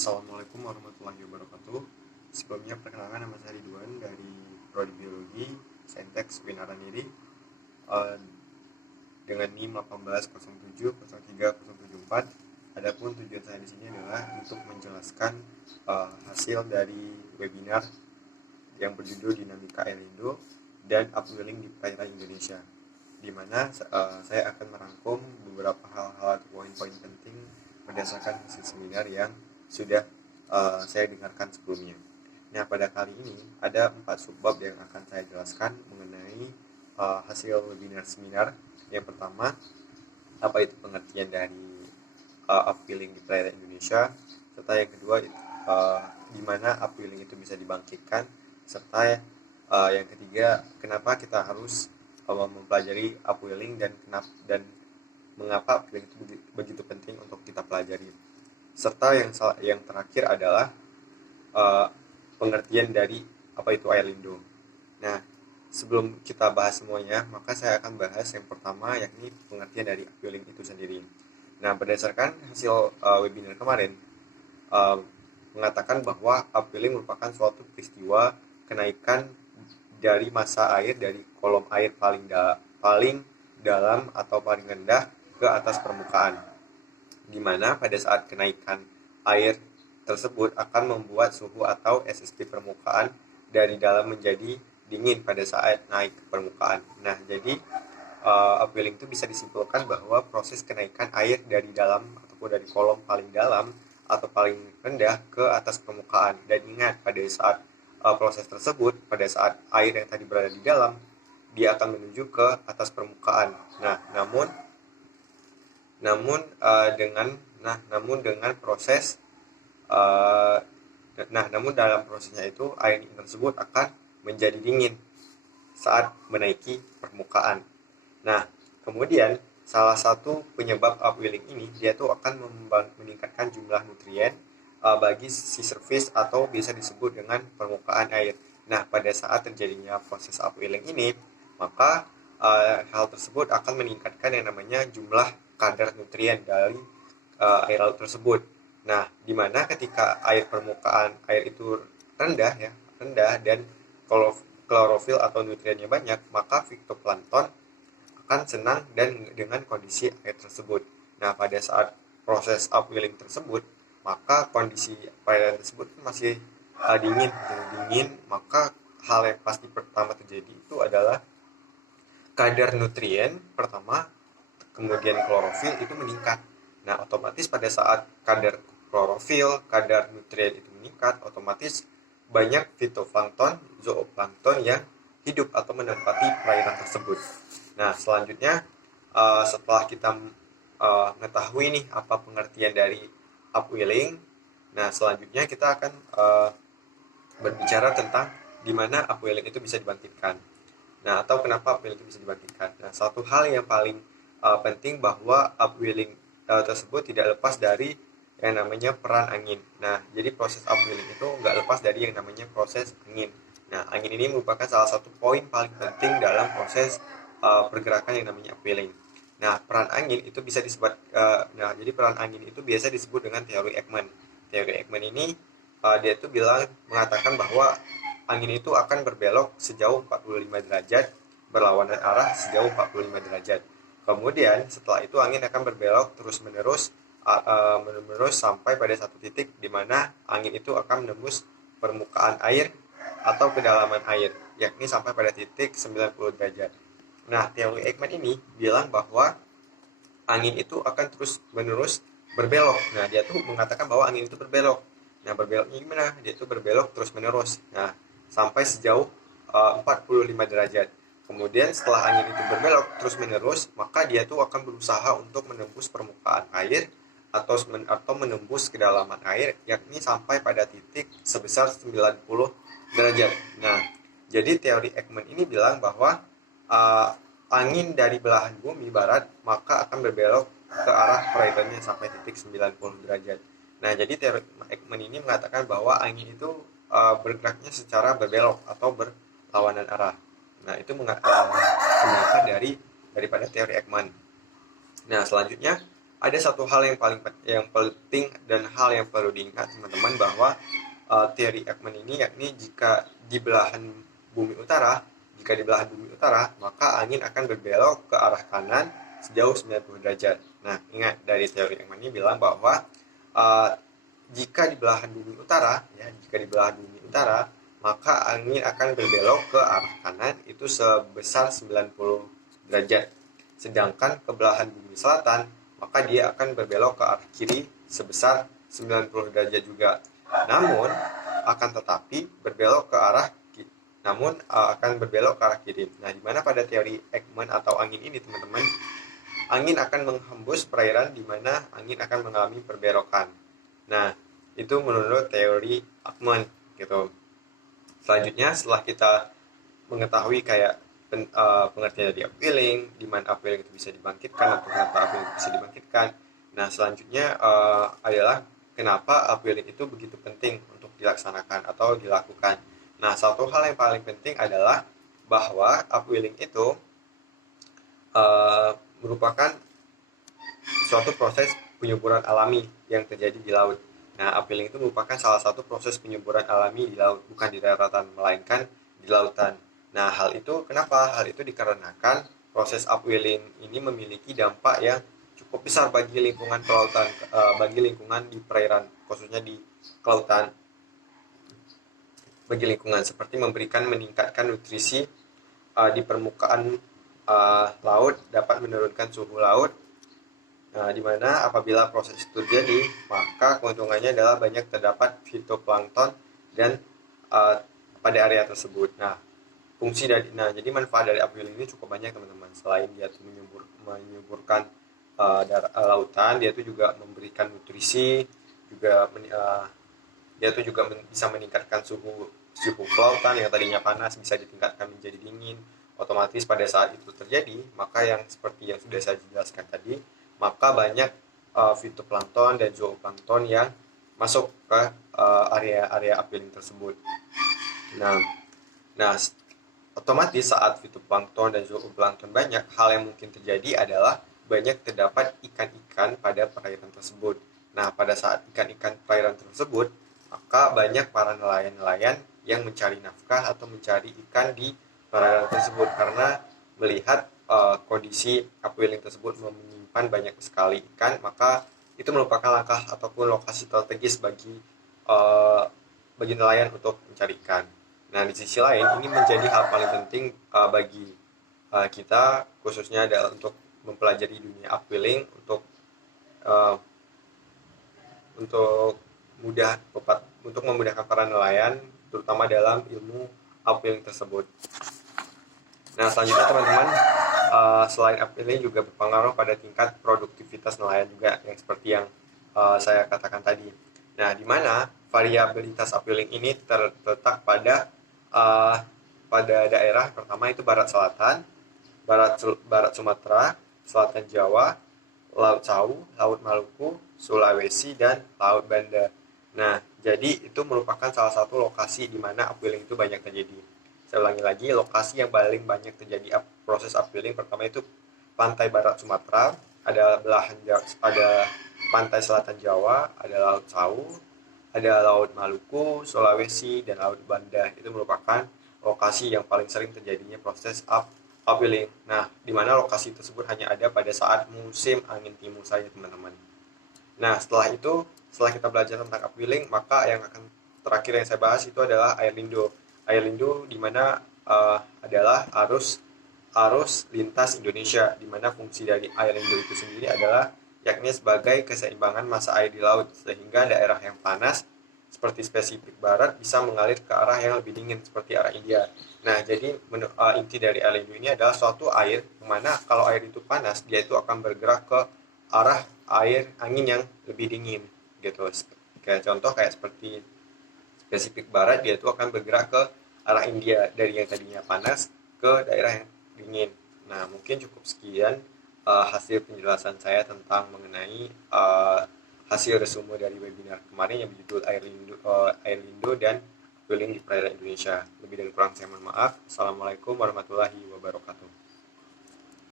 Assalamualaikum warahmatullahi wabarakatuh. Sebelumnya perkenalkan, nama saya Ridwan dari Prodi Biologi Saintek Binaran Niri, eh, dengan NIM 18070304. Adapun tujuan saya di sini adalah untuk menjelaskan hasil dari webinar yang berjudul Dinamika Air Indo dan Upwelling di Perairan Indonesia, di mana saya akan merangkum beberapa hal-hal atau poin-poin penting berdasarkan hasil seminar yang sudah saya dengarkan sebelumnya. Nah, pada kali ini ada 4 subbab yang akan saya jelaskan mengenai hasil webinar seminar. Yang pertama, apa itu pengertian dari upwelling di perairan Indonesia, serta yang kedua, di mana upwelling itu bisa dibangkitkan, serta yang ketiga, kenapa kita harus mempelajari upwelling dan mengapa upwelling itu begitu penting untuk kita pelajari, serta yang terakhir adalah uh, pengertian dari apa itu air lindo. Nah, sebelum kita bahas semuanya, maka saya akan bahas yang pertama, yakni pengertian dari upwelling itu sendiri. Nah, berdasarkan hasil webinar kemarin, uh, mengatakan bahwa upwelling merupakan suatu peristiwa kenaikan dari massa air dari kolom air paling dalam atau paling rendah ke atas permukaan, di mana pada saat kenaikan air tersebut akan membuat suhu atau SSP permukaan dari dalam menjadi dingin pada saat naik ke permukaan. Nah, jadi upwelling itu bisa disimpulkan bahwa proses kenaikan air dari dalam ataupun dari kolom paling dalam atau paling rendah ke atas permukaan. Dan ingat, pada saat proses tersebut, pada saat air yang tadi berada di dalam, dia akan menuju ke atas permukaan. Nah, namun dengan proses namun dalam prosesnya itu air tersebut akan menjadi dingin saat menaiki permukaan. Nah, kemudian salah satu penyebab upwelling ini, dia tuh akan meningkatkan jumlah nutrien bagi si surface atau bisa disebut dengan permukaan air. Nah, pada saat terjadinya proses upwelling ini, maka hal tersebut akan meningkatkan yang namanya jumlah kadar nutrien dari air laut tersebut. Nah, di mana ketika permukaan air itu rendah dan klorofil atau nutriennya banyak, maka fitoplankton akan senang dan dengan kondisi air tersebut. Nah, pada saat proses upwelling tersebut, maka kondisi perairan tersebut masih dingin, maka hal yang pasti pertama terjadi itu adalah kadar nutrien pertama, kemudian klorofil itu meningkat. Nah, otomatis pada saat kadar klorofil, kadar nutrien itu meningkat, otomatis banyak fitoplankton, zooplankton yang hidup atau menempati perairan tersebut. Nah, selanjutnya setelah kita mengetahui nih apa pengertian dari upwelling, nah selanjutnya kita akan berbicara tentang di mana upwelling itu bisa dibangkitkan. Nah, atau kenapa upwelling itu bisa dibangkitkan. Nah, satu hal yang paling penting bahwa upwelling tersebut tidak lepas dari yang namanya peran angin. Nah, jadi proses upwelling itu nggak lepas dari yang namanya proses angin. Nah, angin ini merupakan salah satu poin paling penting dalam proses pergerakan yang namanya upwelling. Nah, peran angin itu bisa disebut, jadi peran angin itu biasa disebut dengan teori Ekman. Teori Ekman ini dia tuh mengatakan bahwa angin itu akan berbelok sejauh 45 derajat, berlawanan arah sejauh 45 derajat. Kemudian setelah itu angin akan berbelok terus-menerus sampai pada satu titik di mana angin itu akan menembus permukaan air atau kedalaman air, yakni sampai pada titik 90 derajat. Nah, teori Ekman ini bilang bahwa angin itu akan terus-menerus berbelok. Nah, dia tuh mengatakan bahwa angin itu berbelok. Nah, berbeloknya gimana? Dia tuh berbelok terus-menerus. Nah, sampai sejauh 45 derajat. Kemudian setelah angin itu berbelok terus-menerus, maka dia tuh akan berusaha untuk menembus permukaan air atau menembus kedalaman air, yakni sampai pada titik sebesar 90 derajat. Nah, jadi teori Ekman ini bilang bahwa uh, angin dari belahan bumi barat maka akan berbelok ke arah perairannya sampai titik 90 derajat. Nah, jadi teori Ekman ini mengatakan bahwa angin itu bergeraknya secara berbelok atau berlawanan arah. Nah, itu pendapat daripada teori Ekman. Nah, selanjutnya ada satu hal yang penting dan hal yang perlu diingat teman-teman, bahwa teori Ekman ini yakni jika di belahan bumi utara, maka angin akan berbelok ke arah kanan sejauh 90 derajat. Nah, ingat dari teori Ekman ini bilang bahwa uh, jika di belahan bumi utara, maka angin akan berbelok ke arah kanan itu sebesar 90 derajat. Sedangkan ke belahan bumi selatan, maka dia akan berbelok ke arah kiri sebesar 90 derajat juga. Namun akan berbelok ke arah kiri. Nah, di mana pada teori Ekman atau angin ini, teman-teman, angin akan menghembus perairan di mana angin akan mengalami perbelokan. Nah, itu menurut teori Ekman gitu. Selanjutnya, setelah kita mengetahui kayak pengertian dari upwelling, di mana upwelling itu bisa dibangkitkan atau kenapa upwelling itu bisa dibangkitkan. Nah, selanjutnya adalah kenapa upwelling itu begitu penting untuk dilaksanakan atau dilakukan. Nah, satu hal yang paling penting adalah bahwa upwelling itu merupakan suatu proses penyuburan alami yang terjadi di laut. Nah, upwelling itu merupakan salah satu proses penyuburan alami di laut, bukan di daratan, melainkan di lautan. Nah, kenapa? Hal itu dikarenakan proses upwelling ini memiliki dampak yang cukup besar bagi lingkungan kelautan, bagi lingkungan di perairan, khususnya di kelautan. Bagi lingkungan, seperti meningkatkan nutrisi di permukaan laut, dapat menurunkan suhu laut. Nah, di mana apabila proses itu terjadi, maka keuntungannya adalah banyak terdapat fitoplankton dan pada area tersebut. Nah, jadi manfaat dari upwelling ini cukup banyak, teman-teman. Selain dia menyuburkan lautan, dia itu juga memberikan nutrisi, dia itu juga bisa meningkatkan suhu kelautan yang tadinya panas bisa ditingkatkan menjadi dingin. Otomatis pada saat itu terjadi, maka yang seperti yang sudah saya jelaskan tadi, maka banyak fitoplankton dan zooplankton yang masuk ke area-area upwelling tersebut. Nah, otomatis saat fitoplankton dan zooplankton banyak, hal yang mungkin terjadi adalah banyak terdapat ikan-ikan pada perairan tersebut. Nah, pada saat ikan-ikan perairan tersebut, maka banyak para nelayan-nelayan yang mencari nafkah atau mencari ikan di perairan tersebut karena melihat kondisi upwelling tersebut menyimpan banyak sekali ikan, maka itu merupakan langkah ataupun lokasi strategis bagi nelayan untuk mencari ikan. Nah, di sisi lain ini menjadi hal paling penting bagi kita, khususnya adalah untuk mempelajari dunia upwelling uh, untuk memudahkan para nelayan, terutama dalam ilmu upwelling tersebut. Nah, selanjutnya teman-teman, selain upwelling juga berpengaruh pada tingkat produktivitas nelayan juga, yang seperti yang saya katakan tadi. Nah, di mana variabilitas upwelling ini terletak pada daerah pertama itu barat selatan, barat Sumatera, selatan Jawa, Laut Sawu, Laut Maluku, Sulawesi, dan Laut Banda. Nah, jadi itu merupakan salah satu lokasi di mana upwelling itu banyak terjadi. Saya ulangi lagi, lokasi yang paling banyak terjadi proses upwelling pertama itu pantai barat Sumatera, ada pantai selatan Jawa, ada Laut Sawu, ada Laut Maluku, Sulawesi, dan Laut Banda. Itu merupakan lokasi yang paling sering terjadinya proses upwelling. Nah, di mana lokasi tersebut hanya ada pada saat musim angin timur saja, teman-teman. Nah, setelah kita belajar tentang upwelling, maka yang akan terakhir yang saya bahas itu adalah air lindo. Air lindo di mana adalah arus lintas Indonesia, di mana fungsi dari air lindo itu sendiri adalah yakni sebagai keseimbangan massa air di laut, sehingga daerah yang panas seperti Pasifik Barat bisa mengalir ke arah yang lebih dingin seperti arah India. Nah, jadi inti dari air lindo ini adalah suatu air dimana kalau air itu panas, dia itu akan bergerak ke arah angin yang lebih dingin gitu. Kayak contoh kayak seperti Pasifik Barat, dia itu akan bergerak ke arah India dari yang tadinya panas ke daerah yang dingin. Nah, mungkin cukup sekian hasil penjelasan saya tentang mengenai hasil resume dari webinar kemarin yang berjudul Air Lindo dan Upwelling di Perairan Indonesia. Lebih dan kurang saya mohon maaf. Assalamualaikum warahmatullahi wabarakatuh.